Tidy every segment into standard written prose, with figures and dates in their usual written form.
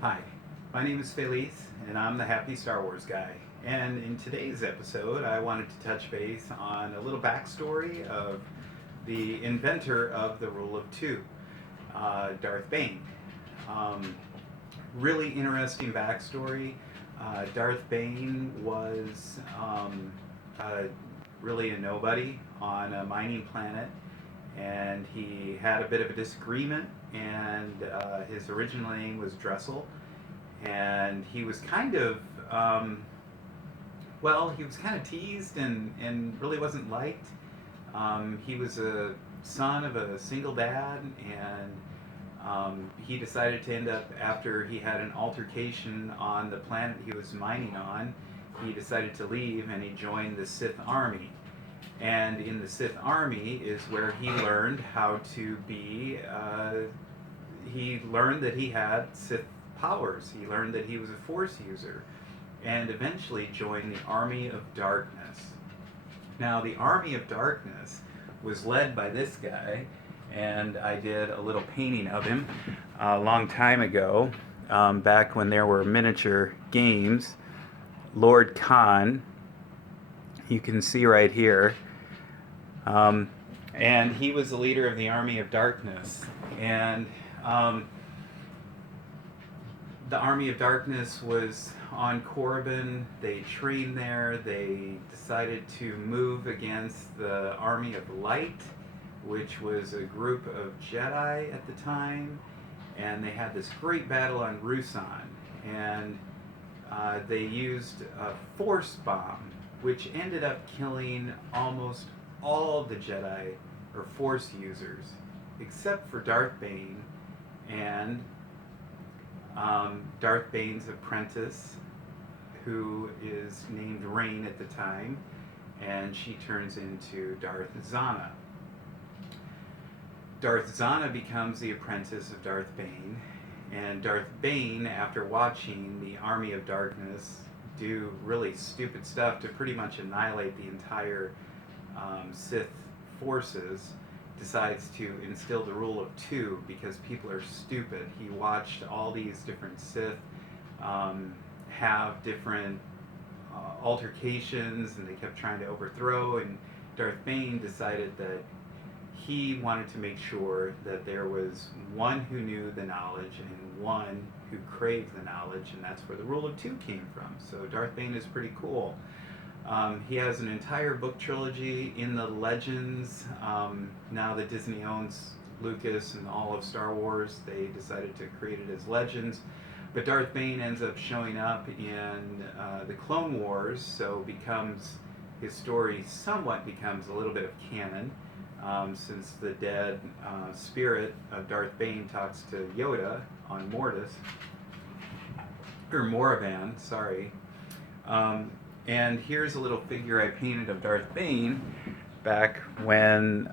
Hi, my name is Felice, and I'm the Happy Star Wars Guy. And in today's episode, I wanted to touch base on a little backstory of the inventor of the Rule of Two, Darth Bane. Um, Really interesting backstory. Darth Bane was uh, really a nobody on a mining planet, and he had a bit of a disagreement, and his original name was Dressel, and he was kind of he was kind of teased and really wasn't liked. He was a son of a single dad, and he decided to end up, after he had an altercation on the planet he was mining on, he decided to leave and he joined the Sith Army. And in the Sith Army is where he learned how to be. He learned that he had Sith powers. He learned that he was a Force user, and eventually joined the Army of Darkness. Now, the Army of Darkness was led by this guy, and I did a little painting of him a long time ago, back when there were miniature games. Lord Khan, you can see right here. And he was the leader of the Army of Darkness. And the Army of Darkness was on Korriban. They trained there. They decided to move against the Army of Light, which was a group of Jedi at the time. And they had this great battle on Ruusan. And they used a Force bomb, which ended up killing almost all the Jedi or Force users, except for Darth Bane and Darth Bane's apprentice, who is named Rain at the time, and she turns into Darth Zana. Darth Zana becomes the apprentice of Darth Bane, and Darth Bane, after watching the Army of Darkness do really stupid stuff to pretty much annihilate the entire Sith forces, decides to instill the rule of two because people are stupid. He watched all these different Sith have different altercations, and they kept trying to overthrow, and Darth Bane decided that he wanted to make sure that there was one who knew the knowledge and one who craved the knowledge, and that's where the rule of two came from. So Darth Bane is pretty cool. He has an entire book trilogy in the Legends. Now that Disney owns Lucas and all of Star Wars, they decided to create it as Legends. But Darth Bane ends up showing up in the Clone Wars, so his story somewhat becomes a little bit of canon, since the dead spirit of Darth Bane talks to Yoda on Mortis, or Moravan, sorry. And here's a little figure I painted of Darth Bane back when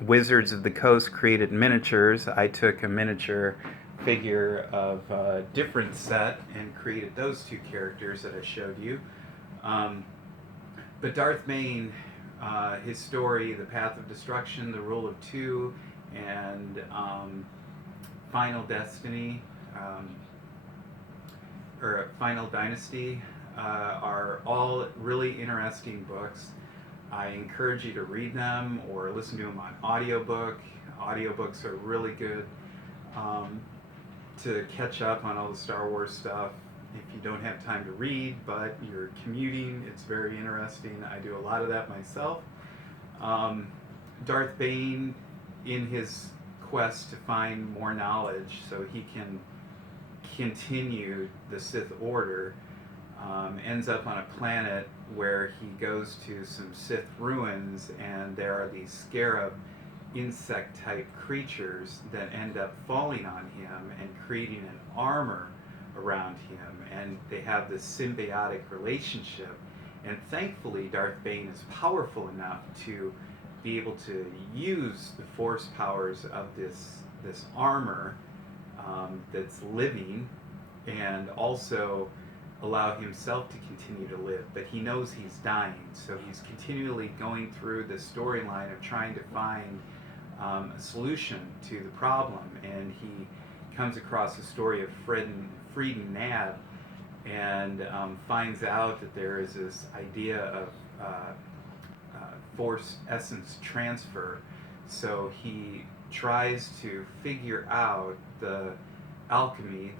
Wizards of the Coast created miniatures. I took a miniature figure of a different set and created those two characters that I showed you. But Darth Bane, his story, The Path of Destruction, The Rule of Two, and Final Destiny, or Final Dynasty, are all really interesting books. I encourage you to read them or listen to them on audiobook. Audiobooks are really good to catch up on all the Star Wars stuff. If you don't have time to read, but you're commuting, it's very interesting. I do a lot of that myself. Darth Bane, in his quest to find more knowledge so he can continue the Sith Order, ends up on a planet where he goes to some Sith ruins, and there are these scarab insect type creatures that end up falling on him and creating an armor around him, and they have this symbiotic relationship. And thankfully Darth Bane is powerful enough to be able to use the force powers of this armor that's living, and also allow himself to continue to live. But he knows he's dying, so he's continually going through the storyline of trying to find a solution to the problem, and he comes across the story of Freed and Nab, and finds out that there is this idea of force essence transfer. So he tries to figure out the alchemy,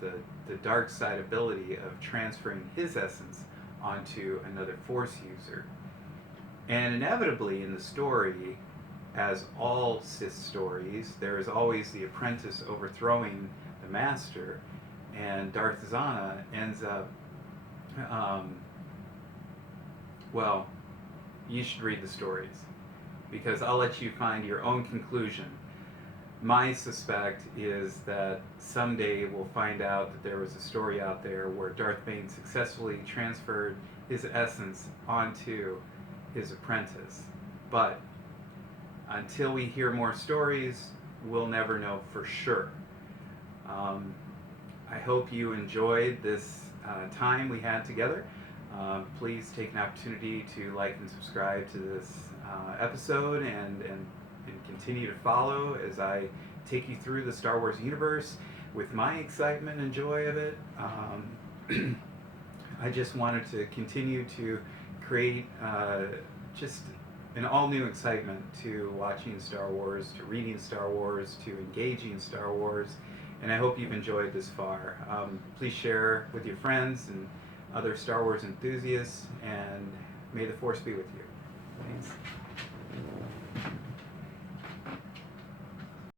the dark side ability of transferring his essence onto another force user. And inevitably in the story, as all Sith stories, there is always the apprentice overthrowing the master, and Darth Zana ends up, well, you should read the stories, because I'll let you find your own conclusion. My suspect is that someday we'll find out that there was a story out there where Darth Bane successfully transferred his essence onto his apprentice. But until we hear more stories, we'll never know for sure. I hope you enjoyed this time we had together. Please take an opportunity to like and subscribe to this episode, and continue to follow as I take you through the Star Wars universe with my excitement and joy of it. I just wanted to continue to create just an all-new excitement to watching Star Wars, to reading Star Wars, to engaging Star Wars, and I hope you've enjoyed this far. Please share with your friends and other Star Wars enthusiasts, and may the Force be with you. Thanks.